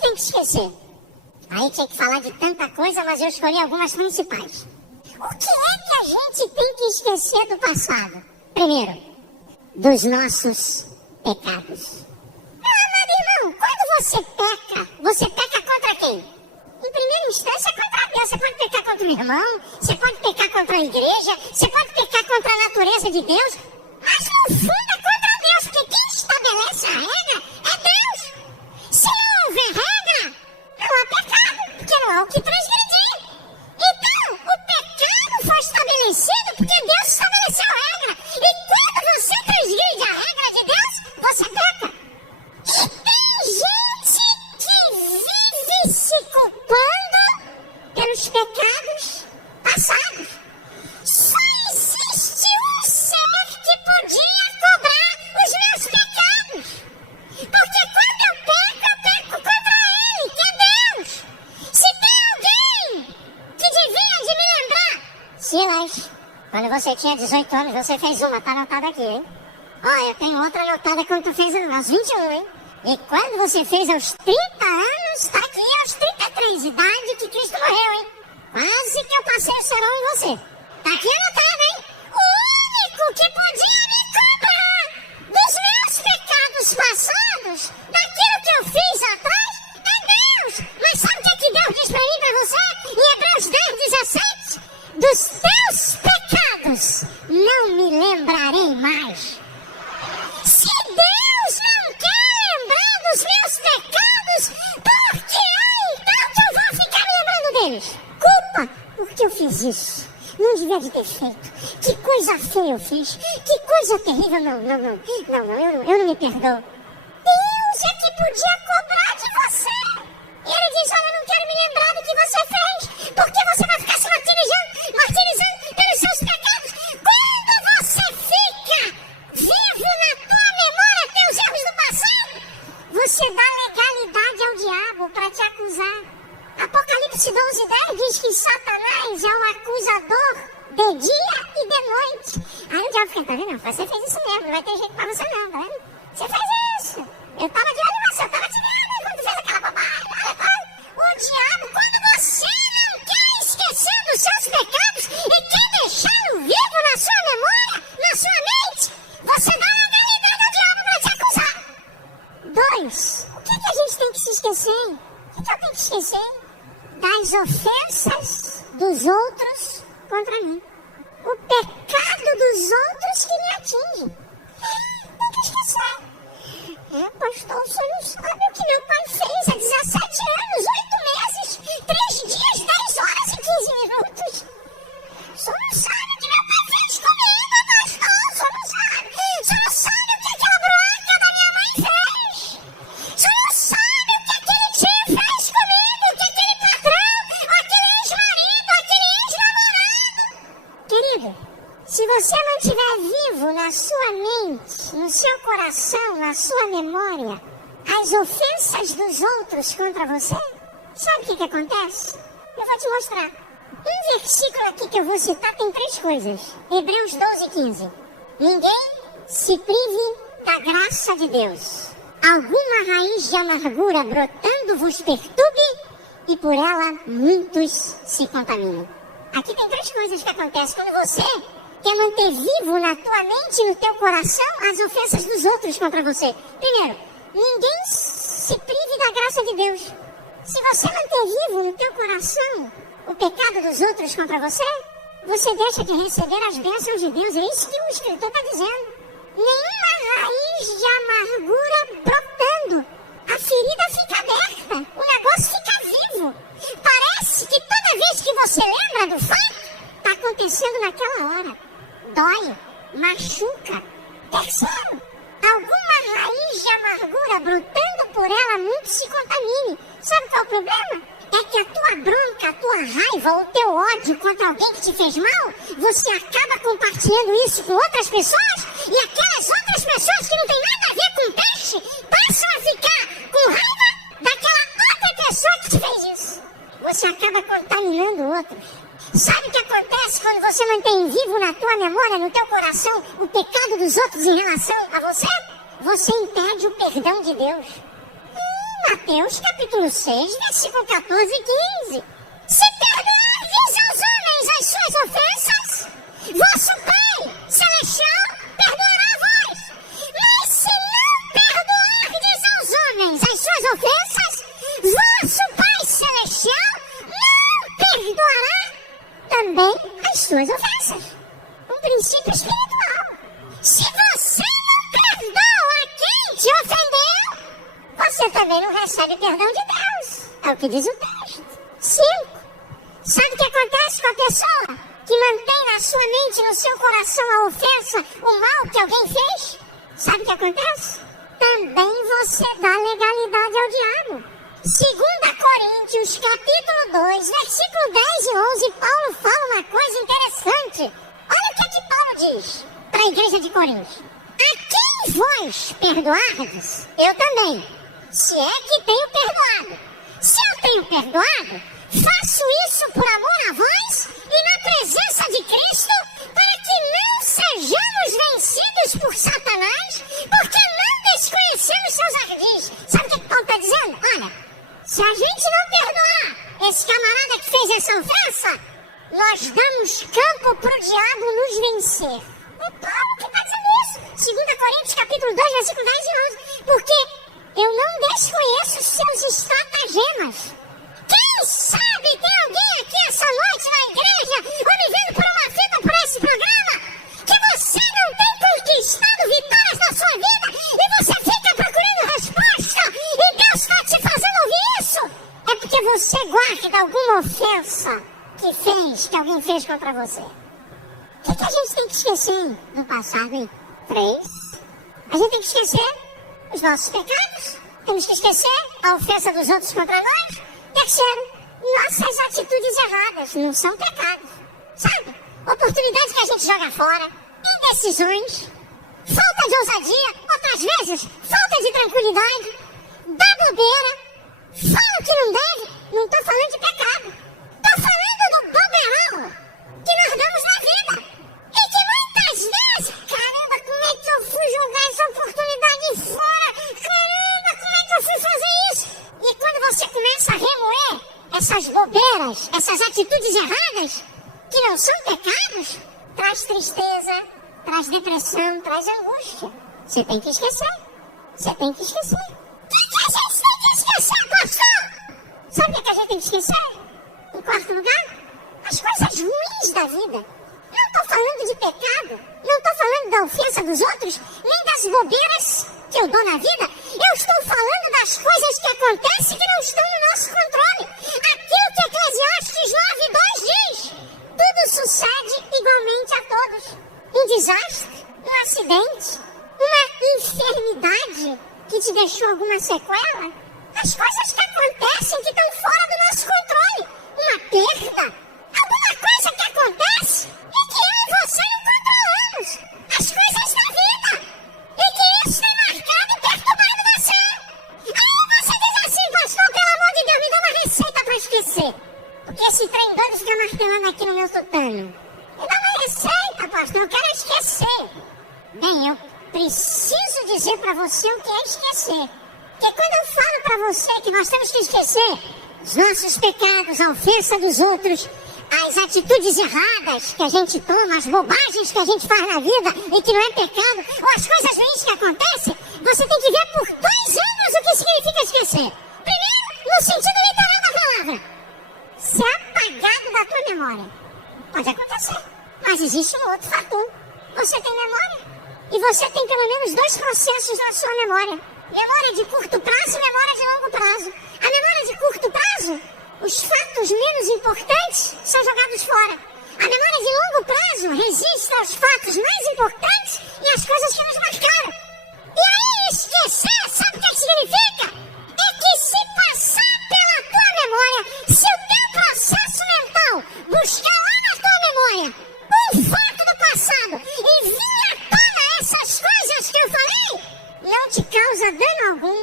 gente tem que esquecer? Aí tinha que falar de tanta coisa, mas eu escolhi algumas principais. O que é que a gente tem que esquecer do passado? Primeiro, dos nossos pecados. Amado irmão, quando você peca contra quem? Em primeira instância, contra Deus. Você pode pecar contra o irmão, você pode pecar contra a igreja, você pode pecar contra a natureza de Deus, mas no fundo é contra Deus, porque quem estabelece a regra é Deus. Se não houver regra, não há pecado, porque não há o que transgredir. Então, o pecado foi estabelecido porque Deus estabeleceu a regra. E quando você transgride a regra de Deus, você peca. E tem gente que vive se culpando pelos pecados passados. Só existe um ser que podia cobrar os meus pecados. Porque quando eu peco contra Ele, que é Deus. Se tem alguém que devia de me lembrar. Silas, quando você tinha 18 anos, você fez uma, tá anotada aqui, hein? Ó, eu tenho outra anotada quando tu fez aos 21, hein? E quando você fez aos 30 anos, tá aqui aos 33, idade que Cristo morreu, hein? Quase que eu passei o serão em você. Tá aqui anotado, hein? O único que podia me cobrar dos meus pecados passados, daquilo que eu fiz atrás, é Deus. Mas sabe o que Deus diz pra mim e pra você? Em Hebreus 10:17? Dos teus pecados não me lembrarei mais. Se Deus não quer lembrar dos meus pecados, por que é então que eu vou ficar me lembrando deles? Culpa, porque eu fiz isso. Não devia de ter feito. Que coisa feia eu fiz. Que coisa terrível. Eu não me perdoo. Deus é que podia cobrar de você. E Ele diz, olha, eu não quero me lembrar do que você fez, porque você vai ficar se martirizando pelos seus pecados. Quando você fica vivo na tua memória teus erros do passado, você dá legalidade ao diabo para te acusar. Apocalipse 12:10 diz que Satanás é o acusador de dia e de noite. Aí o diabo fica, tá vendo? Você fez isso mesmo, não vai ter jeito pra você não, tá vendo? Você fez isso. Eu tava de olho em você, eu tava te vendo quando fez aquela bobagem. O diabo, quando você não quer esquecer dos seus pecados e quer deixá-lo vivo na sua memória, na sua mente, você dá legalidade ao diabo pra te acusar. 2. O que a gente tem que se esquecer? O que eu tenho que esquecer? Das ofensas dos outros contra mim. O pecado dos outros que me atinge. Tem que esquecer. Pastor, o senhor não sabe o que meu pai fez há 17 anos, 8 meses, 3 dias, 10 horas e 15 minutos. O senhor não sabe o que meu pai fez comigo, pastor. O senhor não sabe. O senhor não sabe o que aquela broca da minha mãe fez. O senhor não sabe o que aquele tio fez comigo, o que aquele patrão, aquele ex-marido, aquele ex-namorado. Querido, se você mantiver vivo na sua mente, no seu coração, na sua memória, as ofensas dos outros contra você, sabe o que acontece? Eu vou te mostrar. Um versículo aqui que eu vou citar tem 3 coisas. Hebreus 12:15. Ninguém se prive da graça de Deus. Alguma raiz de amargura brotando vos perturbe e por ela muitos se contaminam. Aqui tem 3 coisas que acontecem quando você quer manter vivo na tua mente e no teu coração as ofensas dos outros contra você. Primeiro, ninguém se prive da graça de Deus. Se você manter vivo no teu coração o pecado dos outros contra você, você deixa de receber as bênçãos de Deus. É isso que o escritor está dizendo. Nenhuma raiz de amargura brotando. A ferida fica aberta. O negócio fica vivo. Parece que toda vez que você lembra do fato, está acontecendo naquela hora. Dói, machuca. Terceiro, alguma raiz de amargura brotando por ela muito se contamine. Sabe qual é o problema? É que a tua bronca, a tua raiva, o teu ódio contra alguém que te fez mal, você acaba compartilhando isso com outras pessoas e aquelas outras pessoas que não tem nada a ver com peixe passam a ficar com raiva daquela outra pessoa que te fez isso. Você acaba contaminando outros. Sabe o que acontece quando você mantém vivo na tua memória, no teu coração, o pecado dos outros em relação a você? Você impede o perdão de Deus. Mateus capítulo 6, versículo 14 e 15. Se perdoardes aos homens as suas ofensas, vosso Pai Celestial perdoará a vós. Mas se não perdoardes aos homens as suas ofensas, vosso Pai Celestial não perdoará também as suas ofensas. Um princípio espiritual. Se você não perdoa quem te ofendeu, você também não recebe perdão de Deus. É o que diz o texto. 5. Sabe o que acontece com a pessoa que mantém na sua mente, no seu coração, a ofensa, o mal que alguém fez? Sabe o que acontece? Também você dá legalidade ao diabo. 2 Coríntios, capítulo 2, versículo 10 e 11, Paulo fala uma coisa interessante. Olha o que é que Paulo diz para a igreja de Corinto. A quem vós perdoardes, eu também, se é que tenho perdoado. Se eu tenho perdoado, faço isso por amor a vós e na presença de Cristo, para que não sejamos vencidos por Satanás, porque não desconhecemos seus ardis. Sabe o que Paulo está dizendo? Olha, se a gente não perdoar esse camarada que fez essa ofensa, nós damos campo para o diabo nos vencer. É Paulo que está dizendo isso. 2 Coríntios capítulo 2, versículo 10 e 11. Porque eu não desconheço seus estratagemas. Quem sabe tem alguém aqui essa noite na igreja, ou me vendo por uma fita por esse programa, que você não tem conquistado vitórias na sua vida e você fica procurando resposta e Deus está te fazendo ouvir isso? É porque você guarda alguma ofensa que alguém fez contra você. O que a gente tem que esquecer do passado, hein? 3. A gente tem que esquecer os nossos pecados. Temos que esquecer a ofensa dos outros contra nós. Terceiro, nossas atitudes erradas não são pecados. Sabe? Oportunidades que a gente joga fora, indecisões, falta de ousadia, outras vezes falta de tranquilidade, dá bobeira, fala o que não deve. Não estou falando de pecado. Estou falando do bobeirão que nós damos na vida. E que muitas vezes, caramba, como é que eu fui jogar essa oportunidade fora? Caramba, como é que eu fui fazer isso? E quando você começa a remoer essas bobeiras, essas atitudes erradas, que não são pecados, traz tristeza, traz depressão, traz angústia. Você tem que esquecer. Você tem que esquecer. O que a gente tem que esquecer, pastor? Sabe o que a gente tem que esquecer? Em quarto lugar, as coisas ruins da vida. Não estou falando de pecado, não estou falando da ofensa dos outros, nem das bobeiras que eu dou na vida. Eu estou falando das coisas que acontecem que não estão no nosso controle. Aquilo que Eclesiastes 9:2 diz. Tudo sucede igualmente a todos. Um desastre, um acidente, uma enfermidade que te deixou alguma sequela. As coisas que acontecem que estão fora do nosso controle. Uma perda, alguma coisa que acontece e que eu e você não controlamos. As coisas da vida. E que isso tem marcado e perturbado você. Aí você diz assim, pastor, pelo amor de Deus, me dá uma receita para esquecer. Porque esse trem doido fica martelando aqui no meu tutano. Me dá uma receita, pastor, eu quero esquecer. Bem, eu preciso dizer para você o que é esquecer. Porque quando eu falo para você que nós temos que esquecer os nossos pecados, a ofensa dos outros, as atitudes erradas que a gente toma, as bobagens que a gente faz na vida e que não é pecado, ou as coisas ruins que acontecem, você tem que ver por 2 ângulos o que significa esquecer. Primeiro, no sentido literal da palavra. Ser apagado da tua memória. Pode acontecer, mas existe um outro fator. Você tem memória. E você tem pelo menos 2 processos na sua memória. Memória de curto prazo e memória de longo prazo. A memória de curto prazo, os fatos menos importantes são jogados fora. A memória de longo prazo resiste aos fatos mais importantes e às coisas que nos marcaram. E aí esquecer, sabe o que significa? É que se passar pela tua memória, se o teu processo mental buscar lá na tua memória um fato do passado e vir à tona essas coisas que eu falei, não te causa dano algum,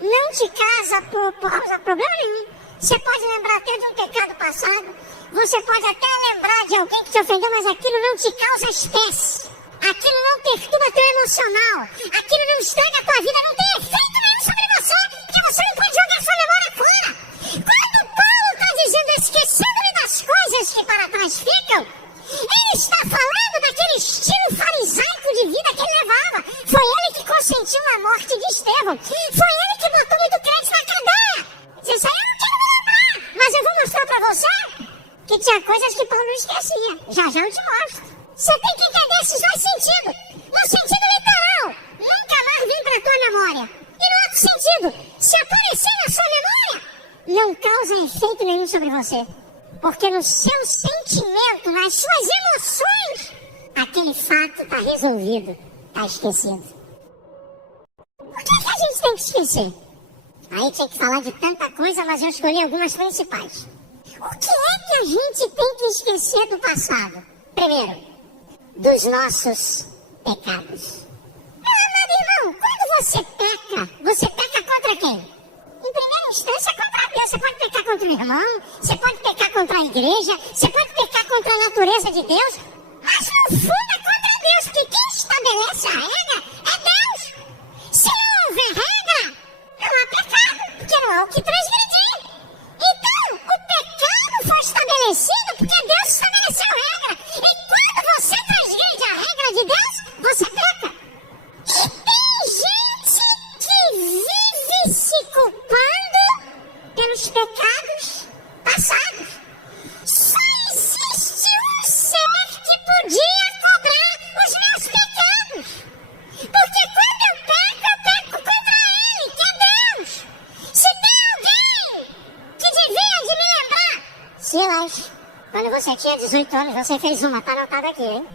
não te causa problema nenhum. Você pode lembrar até de um pecado passado, você pode até lembrar de alguém que te ofendeu, mas aquilo não te causa espécie, aquilo não perturba teu emocional, aquilo não estraga a tua vida, não tem efeito nenhum sobre você, porque você não pode tinha coisas que Paulo esquecia. Já eu te mostro. Você tem que entender esses dois sentidos. No sentido literal, nunca mais vem para tua memória. E no outro sentido, se aparecer na sua memória, não causa efeito nenhum sobre você. Porque no seu sentimento, nas suas emoções, aquele fato está resolvido, está esquecido. Por que a gente tem que esquecer? Aí tinha que falar de tanta coisa, mas eu escolhi algumas principais. O que é que a gente tem que esquecer do passado? Primeiro, dos nossos pecados. Meu amado irmão, quando você peca contra quem? Em primeira instância, contra Deus. Você pode pecar contra o irmão, você pode pecar contra a igreja, você pode pecar contra a natureza de Deus, mas no fundo é contra Deus, porque quem estabelece a regra é Deus. Se não houver regra, não há pecado, porque não há o que transgredir. Então, o pecado foi estabelecido porque Deus estabeleceu regra. E quando você transgride a regra de Deus, você peca. E tem gente que vive se culpando pelos pecados passados. Só existe um ser que podia cobrar os meus pecados. Porque quando eu peco contra Ele, que é Deus. Se tem alguém que devia de me lembrar. Silas, quando você tinha 18 anos, você fez uma, tá anotada aqui, hein?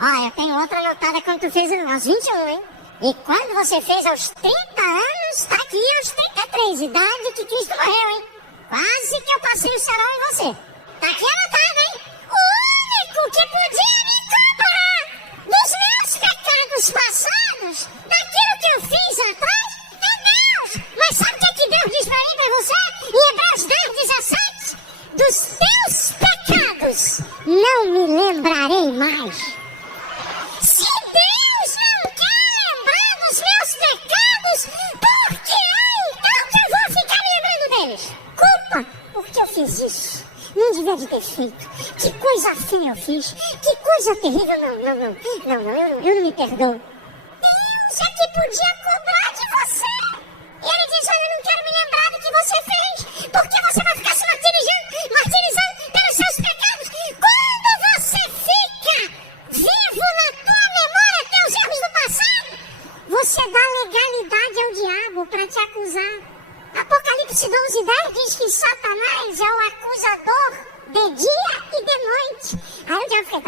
Ó, eu tenho outra anotada quando tu fez aos 21, hein? E quando você fez aos 30 anos, tá aqui aos 33, idade que Cristo morreu, hein? Quase que eu passei o serão em você. Tá aqui anotado, hein? O único que podia me cobrar dos meus pecados passados, daquilo que eu fiz atrás, é Deus. Mas sabe o que Deus diz pra mim, pra você? Em Hebreus 10:17, dos teus pecados não me lembrarei mais. Se Deus não quer lembrar dos meus pecados, por que é então que eu vou ficar me lembrando deles? Culpa, porque eu fiz isso. Não devia de ter feito. Que coisa feia eu fiz. Que coisa terrível. Não, eu não me perdoo. Deus é que podia cobrar de você. E ele diz, olha, eu não quero me lembrar do que você fez, porque você vai ficar se martirizando pelos seus pecados. Quando você fica vivo na tua memória teus erros do passado, você dá legalidade ao diabo para te acusar. Apocalipse 12:10 diz que Satanás é o acusador de dia e de noite. Aí o diabo fica,